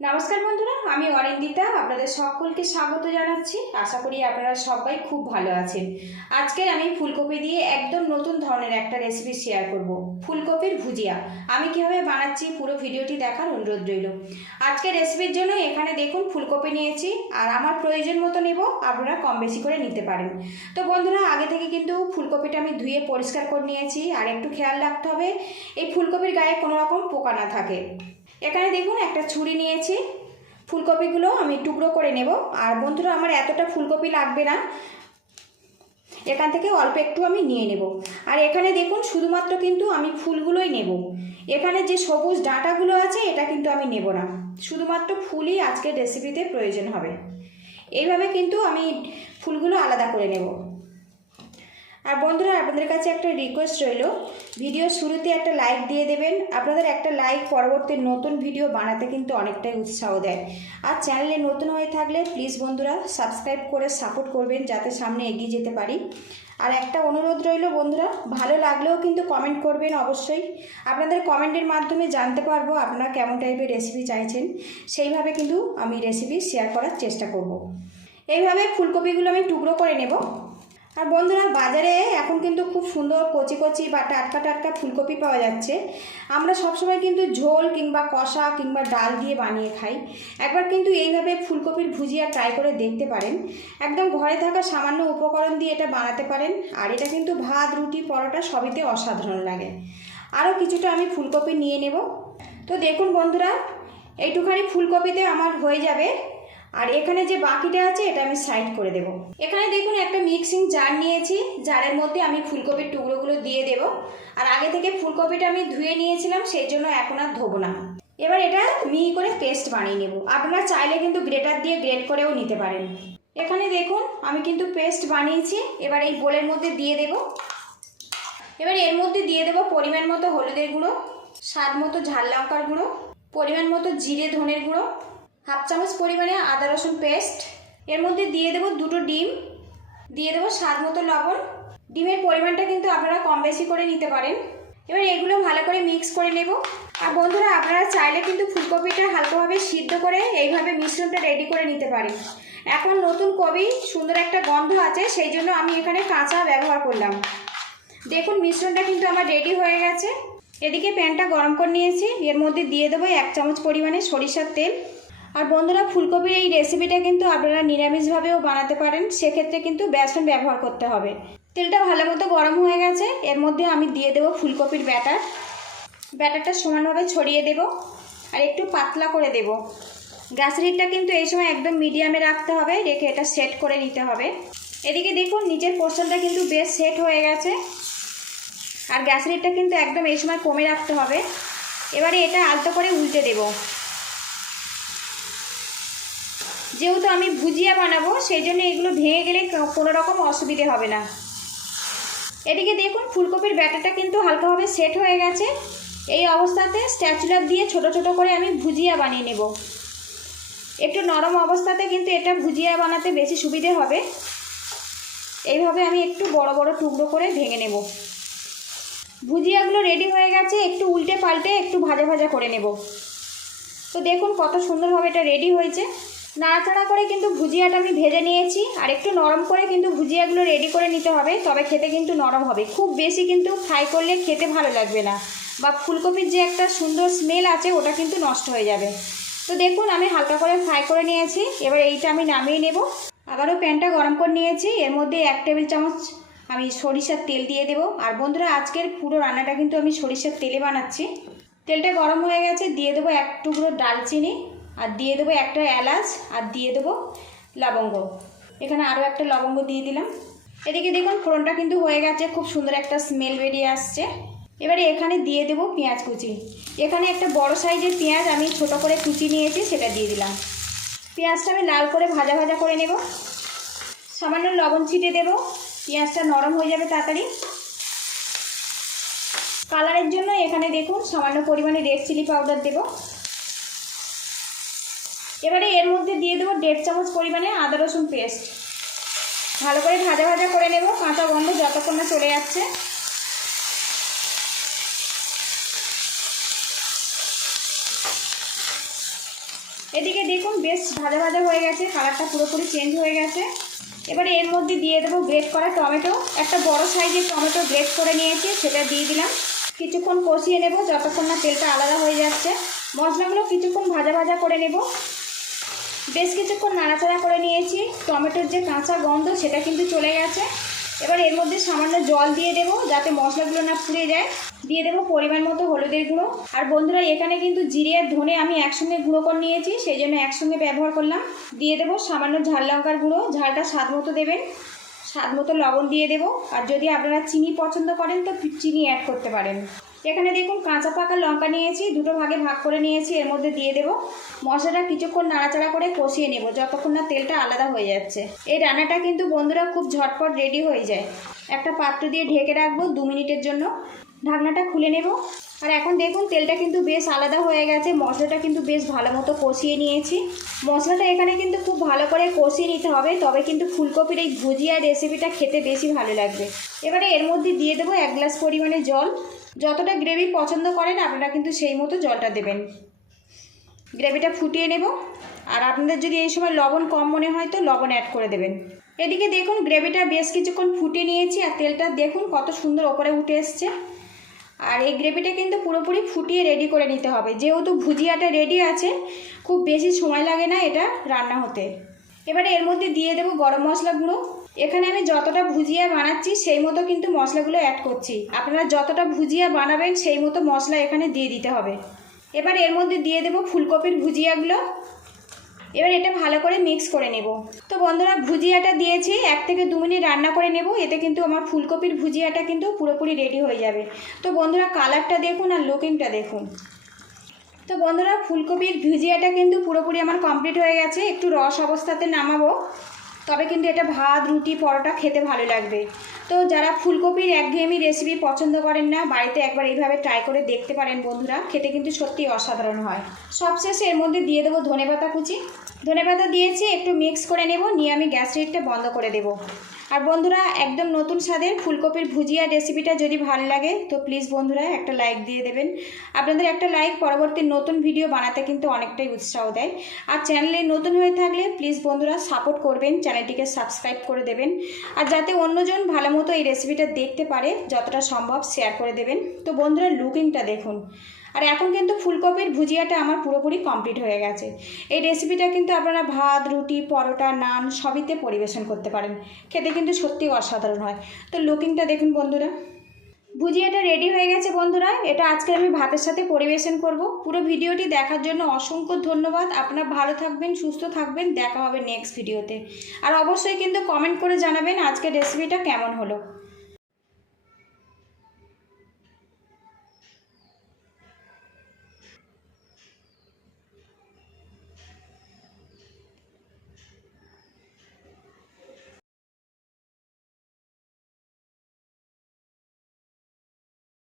নমস্কার বন্ধুরা, আমি অরিন্দিতা, আপনাদের সকলকে স্বাগত জানাচ্ছি। আশা করি আপনারা সবাই খুব ভালো আছেন। আজকের আমি ফুলকপি দিয়ে একদম নতুন ধরনের একটা রেসিপি শেয়ার করব। ফুলকপির ভুজিয়া। আমি কীভাবে বানাচ্ছি পুরো ভিডিওটি দেখার অনুরোধ রইল। আজকের রেসিপির জন্য এখানে দেখুন ফুলকপি নিয়েছি, আর আমার প্রয়োজন মতো নেব, আপনারা কম বেশি করে নিতে পারেন। তো বন্ধুরা, আগে থেকে কিন্তু ফুলকপিটা আমি ধুয়ে পরিষ্কার করে নিয়েছি, আর একটু খেয়াল রাখতে হবে, এই ফুলকপির গায়ে কোনো রকম পোকা না থাকে। এখানে দেখুন, একটা ছুরি নিয়েছি। ফুলকপিগুলো আমি টুকরো করে নেব। আর বন্ধুরা, আমার এতটা ফুলকপি লাগবে না। এখান থেকে অল্প একটু আমি নিয়ে নেব। আর এখানে দেখুন, শুধুমাত্র কিন্তু আমি ফুলগুলোই নেব। এখানে যে সবুজ ডাঁটাগুলো আছে, এটা কিন্তু আমি নেব না। শুধুমাত্র ফুলই আজকের রেসিপিতে প্রয়োজন হবে। এইভাবে কিন্তু আমি ফুলগুলো আলাদা করে নেব। আর বন্ধুরা, আপনাদের কাছে একটা রিকোয়েস্ট রইল। ভিডিও শুরুতে একটা লাইক দিয়ে দেবেন। আপনাদের একটা লাইক পরবর্তী নতুন ভিডিও বানাতে কিন্তু অনেকটাই উৎসাহ দেয়। আর চ্যানেলে নতুন হয়ে থাকলে প্লিজ বন্ধুরা সাবস্ক্রাইব করে সাপোর্ট করবেন যাতে সামনে এগিয়ে যেতে পারি। আর একটা অনুরোধ রইল বন্ধুরা, ভালো লাগলেও কিন্তু কমেন্ট করবেন অবশ্যই। আপনাদের কমেন্টের মাধ্যমে জানতে পারব আপনারা কেমন টাইপের রেসিপি চাইছেন। সেইভাবে কিন্তু আমি রেসিপি শেয়ার করার চেষ্টা করব। এইভাবে ফুলকপিগুলো আমি টুকরো করে নেব। আর বন্ধুরা, বাজারে এখন কিন্তু খুব সুন্দর কচি কচি বা টাটকা টাটকা ফুলকপি পাওয়া যাচ্ছে। আমরা সবসময় কিন্তু ঝোল কিংবা কষা কিংবা ডাল দিয়ে বানিয়ে খাই। একবার কিন্তু এইভাবে ফুলকপির ভুজিয়া ট্রাই করে দেখতে পারেন। একদম ঘরে থাকা সামান্য উপকরণ দিয়ে এটা বানাতে পারেন। আর এটা কিন্তু ভাত, রুটি, পরোটা সবইতে অসাধারণ লাগে। আরও কিছুটা আমি ফুলকপি নিয়ে নেব। তো দেখুন বন্ধুরা, এইটুখানি ফুলকপিতে আমার হয়ে যাবে। আর এখানে যে বাকিটা আছে, এটা আমি সাইড করে দেব। এখানে দেখুন, একটা মিক্সিং জার নিয়েছি। জারের মধ্যে আমি ফুলকপির টুকরোগুলো দিয়ে দেব। আর আগে থেকে ফুলকপিটা আমি ধুয়ে নিয়েছিলাম, সেই জন্য এখন আর ধোবো না। এবার এটা মিহি করে পেস্ট বানিয়ে নেব। আপনারা চাইলে কিন্তু গ্রেটার দিয়ে গ্রেট করেও নিতে পারেন। এখানে দেখুন, আমি কিন্তু পেস্ট বানিয়েছি। এবার এই বোলের মধ্যে দিয়ে দেব। এবার এর মধ্যে দিয়ে দেবো পরিমাণ মতো হলুদের গুঁড়ো, স্বাদ মতো ঝাল লঙ্কার গুঁড়ো, পরিমাণ মতো জিরে ধনের গুঁড়ো হাফ চামচ পরিমাণে আদা রসুন পেস্ট। এর মধ্যে দিয়ে দেবো দুটো ডিম। দিয়ে দেবো স্বাদ মতো লবণ। ডিমের পরিমাণটা কিন্তু আপনারা কম বেশি করে নিতে পারেন। এবার এগুলো ভালো করে মিক্স করে নেব। আর বন্ধুরা, আপনারা চাইলে কিন্তু ফুলকপিটা হালকাভাবে সিদ্ধ করে এইভাবে মিশ্রণটা রেডি করে নিতে পারেন। এখন নতুন কবি, সুন্দর একটা গন্ধ আছে, সেই জন্য আমি এখানে কাঁচা ব্যবহার করলাম। দেখুন, মিশ্রণটা কিন্তু আমার রেডি হয়ে গেছে। এদিকে প্যানটা গরম করে নিয়েছি। এর মধ্যে দিয়ে দেবো এক চামচ পরিমাণে সরিষার তেল। আর বন্ধুরা, ফুলকপির এই রেসিপিটা কিন্তু আপনারা নিরামিষভাবেও বানাতে পারেন। সেক্ষেত্রে কিন্তু বেসন ব্যবহার করতে হবে। তেলটা ভালো মতো গরম হয়ে গেছে। এর মধ্যে আমি দিয়ে দেবো ফুলকপির ব্যাটার। ব্যাটারটা সমানভাবে ছড়িয়ে দেব আর একটু পাতলা করে দেব। গ্যাসের হিটটা কিন্তু এই সময় একদম মিডিয়ামে রাখতে হবে। রেখে এটা সেট করে নিতে হবে। এদিকে দেখুন, নিচের পোর্শনটা কিন্তু বেশ সেট হয়ে গেছে। আর গ্যাসের হিটটা কিন্তু একদম এই সময় কমে রাখতে হবে। এবারে এটা আলতো করে উল্টে দেবো। যেহেতু আমি ভুজিয়া বানাবো সেই জন্য এগুলো ভেঙে গেলে কোনো রকম অসুবিধে হবে না। এদিকে দেখুন, ফুলকপির ব্যাটারটা কিন্তু হালকাভাবে সেট হয়ে গেছে। এই অবস্থাতে স্ট্যাচুলার দিয়ে ছোট ছোট করে আমি ভুজিয়া বানিয়ে নেব। একটু নরম অবস্থাতে কিন্তু এটা ভুজিয়া বানাতে বেশি সুবিধে হবে। এইভাবে আমি একটু বড় বড় টুকরো করে ভেঙে নেব। ভুজিয়াগুলো রেডি হয়ে গেছে, একটু উল্টে পাল্টে একটু ভাজা ভাজা করে নেব। তো দেখুন কত সুন্দরভাবে এটা রেডি হয়েছে। নাড়াচাড়া করে কিন্তু ভুজিয়াটা আমি ভেজে নিয়েছি, আর একটু নরম করে কিন্তু ভুজিয়াগুলো রেডি করে নিতে হবে, তবে খেতে কিন্তু নরম হবে। খুব বেশি কিন্তু ফ্রাই করলে খেতে ভালো লাগবে না, বা ফুলকপির যে একটা সুন্দর স্মেল আছে, ওটা কিন্তু নষ্ট হয়ে যাবে। তো দেখুন, আমি হালকা করে ফ্রাই করে নিয়েছি, এবার এইটা আমি নামিয়ে নেব। আবারও প্যানটা গরম করে নিয়েছি, এর মধ্যে এক টেবিল চামচ আমি সরিষার তেল দিয়ে দেব। আর বন্ধুরা, আজকের পুরো রান্নাটা কিন্তু আমি সরিষার তেলে বানাচ্ছি। তেলটা গরম হয়ে গেছে, দিয়ে দেবো এক টুকরো ডালচিনি। আর দিয়ে দেবো একটা এলাচ আর দিয়ে দেবো লবঙ্গ। এখানে আরও একটা লবঙ্গ দিয়ে দিলাম। এদিকে দেখুন, ফোড়নটা কিন্তু হয়ে গেছে, খুব সুন্দর একটা স্মেল বেরিয়ে আসছে। এবারে এখানে দিয়ে দেবো পেঁয়াজ কুচি। এখানে একটা বড় সাইজের পেঁয়াজ আমি ছোট করে কুচি নিয়েছি, সেটা দিয়ে দিলাম। পেঁয়াজটা আমি লাল করে ভাজা ভাজা করে নেব। সামান্য লবণ ছিটে দেব। পেঁয়াজটা নরম হয়ে যাবে তাড়াতাড়ি। কালারের জন্য এখানে দেখুন, সামান্য পরিমাণে রেড চিলি পাউডার দেবো। এবারে এর মধ্যে দিয়ে দেবো দেড় চামচ পরিমাণে আদা রসুন পেস্ট। ভালো করে ভাজা ভাজা করে নেব, কাঁচা গন্ধ যতক্ষণ না চলে যাচ্ছে। এদিকে দেখুন বেশ ভাজা ভাজা হয়ে গেছে, কালারটা পুরোপুরি চেঞ্জ হয়ে গেছে। এবারে এর মধ্যে দিয়ে দেবো গ্রেট করা টমেটো। একটা বড় সাইজের টমেটো গ্রেট করে নিয়েছি, সেটা দিয়ে দিলাম। কিছুক্ষণ কষিয়ে নেব, যতক্ষণ না তেলটা আলাদা হয়ে যাচ্ছে। মশলাগুলো কিছুক্ষণ ভাজা ভাজা করে নেব। বেশ কিছুক্ষণ নাড়াচাড়া করে নিয়েছি। টমেটোর যে কাঁচা গন্ধ, সেটা কিন্তু চলে গেছে। এবার এর মধ্যে সামান্য জল দিয়ে দেবো, যাতে মশলাগুলো না পুড়ে যায়। দিয়ে দেবো পরিমাণ মতো হলুদের গুঁড়ো। আর বন্ধুরা, এখানে কিন্তু জিরে আর ধনে আমি একসঙ্গে গুঁড়ো করে নিয়েছি সেই জন্য একসঙ্গে ব্যবহার করলাম। দিয়ে দেবো সামান্য ঝাল লঙ্কার গুঁড়ো, ঝালটা স্বাদ মতো দেবেন। স্বাদ মতো লবণ দিয়ে দেবো। আর যদি আপনারা চিনি পছন্দ করেন, তো চিনি অ্যাড করতে পারেন। এখানে দেখুন কাঁচা পাকা লঙ্কা নিয়েছি, দুটো ভাগে ভাগ করে নিয়েছি, এর মধ্যে দিয়ে দেবো। মশলাটা কিছুক্ষণ নাড়াচাড়া করে কষিয়ে নেব, যতক্ষণ না তেলটা আলাদা হয়ে যাচ্ছে। এই রান্নাটা কিন্তু বন্ধুরা খুব ঝটপট রেডি হয়ে যায়। একটা পাত্র দিয়ে ঢেকে রাখব দু মিনিটের জন্য। ঢাকনাটা খুলে নেব। আর এখন দেখুন তেলটা কিন্তু বেশ আলাদা হয়ে গেছে, মশলাটা কিন্তু বেশ ভালো মতো কষিয়ে নিয়েছি। মশলাটা এখানে কিন্তু খুব ভালো করে কষিয়ে নিতে হবে, তবে কিন্তু ফুলকপির এই ভুজিয়া রেসিপিটা খেতে বেশি ভালো লাগবে। এবারে এর মধ্যে দিয়ে দেবো এক গ্লাস পরিমাণে জল। যতটা গ্রেভি পছন্দ করেন, আপনারা কিন্তু সেই মতো জলটা দেবেন। গ্রেভিটা ফুটিয়ে নেব। আর আপনাদের যদি এই সময় লবণ কম মনে হয়, তো লবণ অ্যাড করে দেবেন। এদিকে দেখুন গ্রেভিটা বেশ কিছুক্ষণ ফুটিয়ে নিয়েছি, আর তেলটা দেখুন কত সুন্দর ওপরে উঠে এসছে। আর এই গ্রেভিটা কিন্তু পুরোপুরি ফুটিয়ে রেডি করে নিতে হবে। যেহেতু ভুজিয়াটা রেডি আছে, খুব বেশি সময় লাগে না এটা রান্না হতে। এবারে এর মধ্যে দিয়ে দেবো গরম মশলা গুঁড়ো। এখানে আমি যতটা ভুজিয়া বানাচ্ছি, সেই মতো কিন্তু মশলাগুলো অ্যাড করছি। আপনারা যতটা ভুজিয়া বানাবেন, সেই মতো মশলা এখানে দিয়ে দিতে হবে। এবার এর মধ্যে দিয়ে দেবো ফুলকপির ভুজিয়াগুলো। এবার এটা ভালো করে মিক্স করে নেব। তো বন্ধুরা, ভুজিয়াটা দিয়েছি, এক থেকে দু মিনিট রান্না করে নেব। এতে কিন্তু আমার ফুলকপির ভুজিয়াটা কিন্তু পুরোপুরি রেডি হয়ে যাবে। তো বন্ধুরা কালারটা দেখুন আর লুকিংটা দেখুন। তো বন্ধুরা, ফুলকপির ভুজিয়াটা কিন্তু পুরোপুরি আমার কমপ্লিট হয়ে গেছে। একটু রস অবস্থাতে নামাবো। তবে কিন্তু এটা ভাত, রুটি, পরোটা খেতে ভালো লাগবে। তো যারা ফুলকপির একঘেয়েমি রেসিপি পছন্দ করেন না, বাড়িতে একবার এইভাবে ট্রাই করে দেখতে পারেন বন্ধুরা। খেতে কিন্তু সত্যিই অসাধারণ হয়। সবশেষে এর মধ্যে দিয়ে দেবো ধনেপাতা কুচি। ধনেপাতা দিয়েছি, একটু মিক্স করে নেব, নিয়ে আমি গ্যাস রেটটা বন্ধ করে দেবো। আর বন্ধুরা, একদম নতুন স্বাদের ফুলকপির ভুজিয়া রেসিপিটা যদি ভালো লাগে, তো প্লিজ বন্ধুরা একটা লাইক দিয়ে দেবেন। আপনাদের একটা লাইক পরবর্তী নতুন ভিডিও বানাতে কিন্তু অনেকটাই উৎসাহ দেয়। আর চ্যানেলে নতুন হয়ে থাকলে প্লিজ বন্ধুরা সাপোর্ট করবেন চ্যানেলটিকে সাবস্ক্রাইব করে দেবেন। আর যাতে অন্যজন ভালো মতো এই রেসিপিটা দেখতে পারে, যতটা সম্ভব শেয়ার করে দেবেন। তো বন্ধুরা লুকিংটা দেখুন। আর এখন কিন্তু ফুলকপির ভুজিয়াটা আমার পুরোপুরি কমপ্লিট হয়ে গেছে। এই রেসিপিটা কিন্তু আপনারা ভাত, রুটি, পরোটা, নান সবইতে পরিবেশন করতে পারেন। খেতে কিন্তু সত্যি অসাধারণ হয়। তো লুকিংটা দেখুন বন্ধুরা। ভুজিয়াটা রেডি হয়ে গেছে বন্ধুরা। এটা আজকে আমি ভাতের সাথে পরিবেশন করব। পুরো ভিডিওটি দেখার জন্য অসংখ্য ধন্যবাদ। আপনারা ভালো থাকবেন, সুস্থ থাকবেন। দেখা হবে নেক্সট ভিডিওতে আর অবশ্যই কিন্তু কমেন্ট করে জানাবেন আজকের রেসিপিটা কেমন হলো।